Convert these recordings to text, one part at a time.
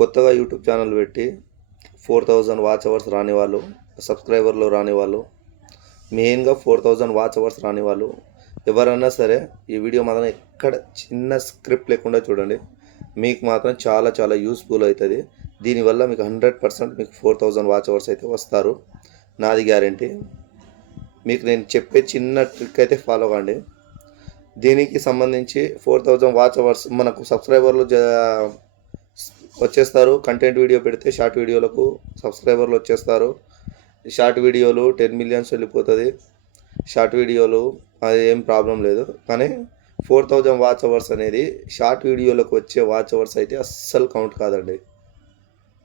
కొత్తగా YouTube channel పెట్టి 4000 watch hours రాని వాళ్ళు, సబ్స్క్రైబర్లు రాని వాళ్ళు, మెయిన్గా 4000 వాచ్ అవర్స్ రాని వాళ్ళు ఎవరన్నా సరే ఈ వీడియో మాత్రం ఎక్కడ చిన్న స్క్రిప్ట్ లేకుండా చూడండి. మీకు మాత్రం చాలా చాలా యూస్ఫుల్ అవుతుంది. దీనివల్ల మీకు 100% మీకు 4000 వాచ్ అవర్స్ అయితే వస్తారు, నాది గ్యారంటీ. మీకు నేను చెప్పే చిన్న ట్రిక్ అయితే ఫాలో కండి. దీనికి సంబంధించి 4000 వాచ్ అవర్స్ మనకు సబ్స్క్రైబర్లు వచ్చేస్తారు. కంటెంట్ వీడియో పెడితే షార్ట్ వీడియోలకు సబ్స్క్రైబర్లు వచ్చేస్తారు. షార్ట్ వీడియోలు 10 మిలియన్స్ వెళ్ళిపోతుంది. షార్ట్ వీడియోలు అది ఏం ప్రాబ్లం లేదు. కానీ 4000 వాచ్ అవర్స్ అనేది షార్ట్ వీడియోలకు వచ్చే వాచ్ అవర్స్ అయితే అస్సలు కౌంట్ కాదండి,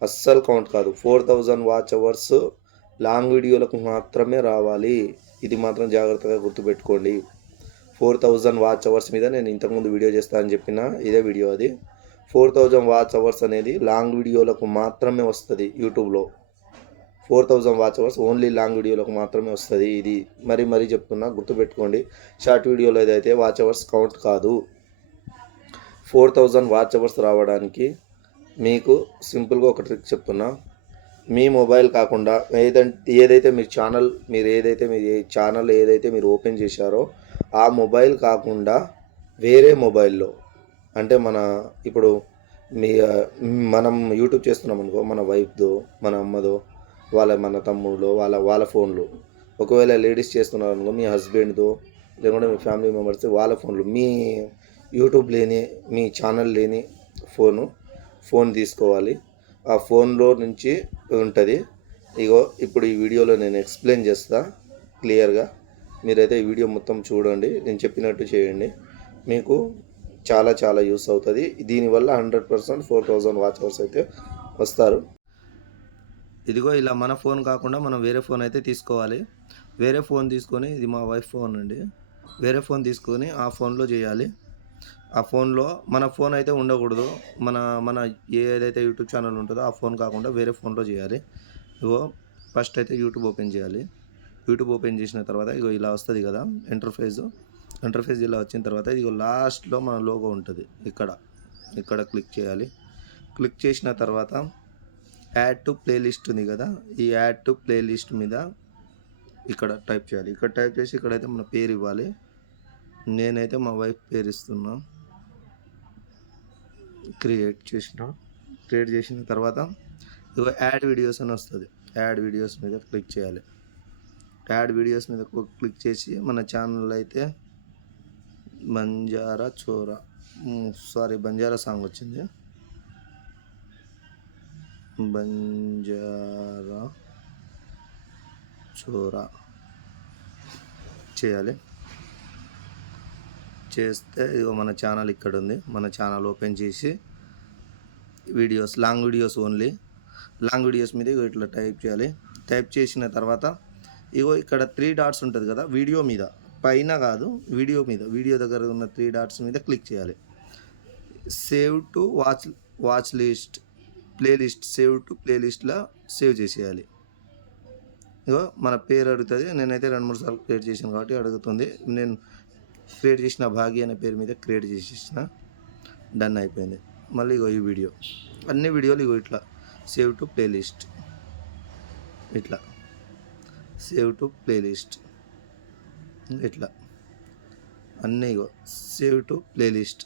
అస్సలు కౌంట్ కాదు. 4000 వాచ్ అవర్స్ లాంగ్ వీడియోలకు మాత్రమే రావాలి. ఇది మాత్రం జాగ్రత్తగా గుర్తుపెట్టుకోండి. 4000 వాచ్ అవర్స్ మీద నేను ఇంతకుముందు వీడియో చేస్తానని చెప్పిన ఇదే వీడియో అది. 4000 వాచ్ అవర్స్ అనేది లాంగ్ వీడియోలకు మాత్రమే వస్తుంది యూట్యూబ్లో. 4000 వాచ్ అవర్స్ ఓన్లీ లాంగ్ వీడియోలకు మాత్రమే వస్తుంది. ఇది మరీ చెప్తున్నా, గుర్తుపెట్టుకోండి. షార్ట్ వీడియోలో ఏదైతే వాచ్ అవర్స్ కౌంట్ కాదు. 4000 వాచ్ అవర్స్ రావడానికి మీకు సింపుల్గా ఒక ట్రిక్ చెప్తున్నా. మీ మొబైల్ కాకుండా ఏదైతే మీ ఛానల్ ఏదైతే మీరు ఓపెన్ చేశారో ఆ మొబైల్ కాకుండా వేరే మొబైల్లో, అంటే ఇప్పుడు మనం యూట్యూబ్ చేస్తున్నాం అనుకో, మన వైఫ్దో, మన అమ్మదో, మన తమ్ముడులో వాళ్ళ ఫోన్లు, ఒకవేళ లేడీస్ చేస్తున్నారు అనుకో మీ హస్బెండ్దో, లేకుంటే మీ ఫ్యామిలీ మెంబర్స్ వాళ్ళ ఫోన్లు, మీ యూట్యూబ్ లేని, మీ ఛానల్ లేని ఫోన్ తీసుకోవాలి. ఆ ఫోన్లో నుంచి ఉంటుంది. ఇప్పుడు ఈ వీడియోలో నేను ఎక్స్ప్లెయిన్ చేస్తా క్లియర్గా. మీరైతే ఈ వీడియో మొత్తం చూడండి, నేను చెప్పినట్టు చేయండి. మీకు చాలా చాలా యూస్ అవుతుంది. దీనివల్ల 100% 4000 వాచ్ అవర్స్ అయితే వస్తారు. ఇదిగో ఇలా మన ఫోన్ కాకుండా మనం వేరే ఫోన్ అయితే తీసుకోవాలి. వేరే ఫోన్ తీసుకొని, ఇది మా వైఫ్ ఫోన్ అండి, వేరే ఫోన్ తీసుకొని ఆ ఫోన్లో చేయాలి. ఆ ఫోన్లో మన ఫోన్ అయితే ఉండకూడదు. మన ఏదైతే యూట్యూబ్ ఛానల్ ఉంటుందో ఆ ఫోన్ కాకుండా వేరే ఫోన్లో చేయాలి. ఇగో ఫస్ట్ అయితే యూట్యూబ్ ఓపెన్ చేయాలి. యూట్యూబ్ ఓపెన్ చేసిన తర్వాత ఇగో ఇలా వస్తుంది కదా ఇంటర్ఫేస్ ఇలా వచ్చిన తర్వాత ఇగో లాస్ట్లో మన లోగో ఉంటుంది, ఇక్కడ క్లిక్ చేయాలి. క్లిక్ చేసిన తర్వాత యాడ్ టు ప్లేలిస్ట్ ఉంది కదా, ఈ యాడ్ టు ప్లేలిస్ట్ మీద ఇక్కడ టైప్ చేయాలి. ఇక్కడ టైప్ చేసి ఇక్కడైతే మన పేరు ఇవ్వాలి. నేనైతే మా వైఫ్ పేరు ఇస్తున్నా. క్రియేట్ చేసిన తర్వాత ఇగో యాడ్ వీడియోస్ అని వస్తుంది. యాడ్ వీడియోస్ మీద క్లిక్ చేయాలి. యాడ్ వీడియోస్ మీద క్లిక్ చేసి మన ఛానల్ అయితే బంజారా సాంగ్ వచ్చింది, బంజారా చోరా చేయాలి. చేస్తే ఇగో మన ఛానల్ ఇక్కడ ఉంది. మన ఛానల్ ఓపెన్ చేసి videos, long videos only, long videos మీద ఇట్లా టైప్ చేయాలి. టైప్ చేసిన తర్వాత ఇగో ఇక్కడ 3 డాట్స్ ఉంటుంది కదా, వీడియో మీద, పైన కాదు వీడియో మీద, వీడియో దగ్గర ఉన్న 3 డాట్స్ మీద క్లిక్ చేయాలి. Save to watch list playlist, save to ప్లేలిస్ట్లో సేవ్ చేసేయాలి. ఇగో మన పేరు అడుగుతుంది. నేనైతే 2-3 సార్లు క్రియేట్ చేశాను కాబట్టి అడుగుతుంది. నేను క్రియేట్ చేసిన భాగ్య అనే పేరు మీద క్రియేట్ చేసేసిన, డన్ అయిపోయింది. మళ్ళీ ఇగో ఈ వీడియో, అన్ని వీడియోలు ఇగో ఇట్లా సేవ్ టు ప్లేలిస్ట్, ఇట్లా సేవ్ టు ప్లేలిస్ట్, ఇట్లా అన్నీ ఇగో సేవ్ టు ప్లేలిస్ట్,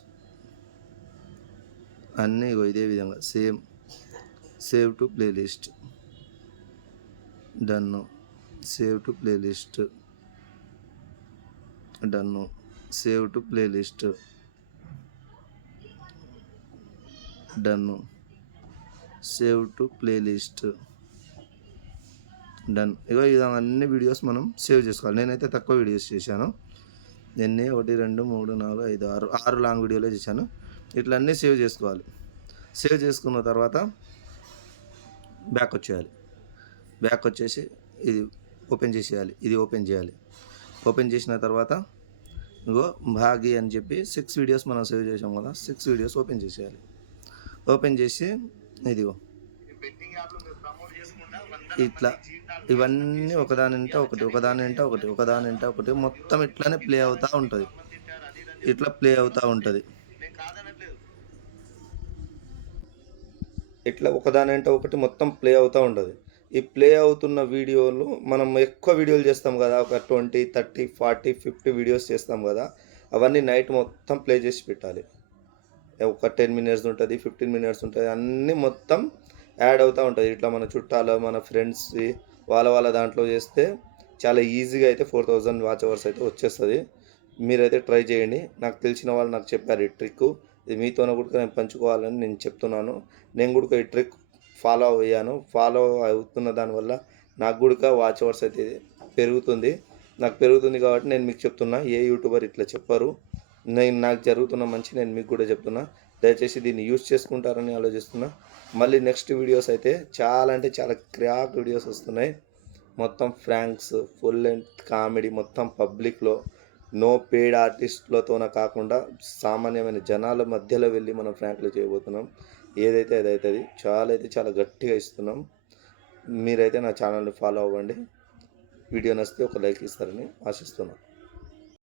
అన్నీ ఇగో ఇదే విధంగా save to playlist, done. Save to playlist, done. Save to playlist, done. Save to playlist, done. ఇగో ఈ విధంగా అన్ని వీడియోస్ మనం సేవ్ చేసుకోవాలి. నేనైతే తక్కువ వీడియోస్ చేశాను. 1, 2, 3, 4, 5, 6 లాంగ్ వీడియోలే చేశాను. ఇట్లా అన్నీ సేవ్ చేసుకోవాలి. సేవ్ చేసుకున్న తర్వాత బ్యాక్ వచ్చేసి ఇది ఓపెన్ చేసేయాలి. ఓపెన్ చేసిన తర్వాత ఇగో భాగి అని చెప్పి 6 వీడియోస్ మనం సేవ్ చేసాం కదా, 6 వీడియోస్ ఓపెన్ చేసేయాలి. ఓపెన్ చేసి ఇదిగో ఇట్లా ఇవన్నీ ఒకదాని వెంట ఒకటి మొత్తం ఇట్లానే ప్లే అవుతూ ఉంటుంది. ఇట్లా ప్లే అవుతూ ఉంటుంది. ఇట్లా ఒకదాని వెంట ఒకటి మొత్తం ప్లే అవుతూ ఉంటుంది. ఈ ప్లే అవుతున్న వీడియోలు మనం ఎక్కువ వీడియోలు చేస్తాం కదా, ఒక 20, 30, 40, 50 వీడియోస్ చేస్తాం కదా, అవన్నీ నైట్ మొత్తం ప్లే చేసి పెట్టాలి. ఒక 10 మినిట్స్ ఉంటుంది, 15 మినిట్స్ ఉంటుంది, అన్నీ మొత్తం యాడ్ అవుతూ ఉంటుంది. ఇట్లా మన చుట్టాలు, మన ఫ్రెండ్స్, వాళ్ళ దాంట్లో చేస్తే చాలా ఈజీగా అయితే 4000 వాచ్ అవర్స్ అయితే వచ్చేస్తుంది. మీరైతే ట్రై చేయండి. నాకు తెలిసిన వాళ్ళు నాకు చెప్పారు ఈ ట్రిక్. ఇది మీతోనే కూడా నేను పంచుకోవాలని నేను చెప్తున్నాను. నేను కూడా ఈ ట్రిక్ ఫాలో అయ్యాను. ఫాలో అవుతున్న దానివల్ల నాకు కూడా వాచ్ అవర్స్ అయితే పెరుగుతుంది. నాకు పెరుగుతుంది కాబట్టి నేను మీకు చెప్తున్నా. ఏ యూట్యూబర్ ఇట్లా చెప్పరు. నాకు జరుగుతున్న మంచి నేను మీకు కూడా చెప్తున్నా. దయచేసి దీన్ని యూజ్ చేసుకుంటారని ఆలోచిస్తున్నా. మళ్ళీ నెక్స్ట్ వీడియోస్ అయితే చాలా అంటే చాలా క్రాక్ వీడియోస్ వస్తున్నాయి. మొత్తం ఫ్రాంక్స్, ఫుల్ లెంత్ కామెడీ, మొత్తం పబ్లిక్లో, నో పెయిడ్ ఆర్టిస్టులతోన కాకుండా సామాన్యమైన జనాల మధ్యలో వెళ్ళి మనం ఫ్రాంక్లు చేయబోతున్నాం. ఏదైతే అదవుతుంది. చాలా అయితే చాలా గట్టిగా ఇస్తున్నాం. మీరైతే నా ఛానల్ని ఫాలో అవ్వండి. వీడియో నచ్చితే ఒక లైక్ ఇస్తారని ఆశిస్తున్నాను.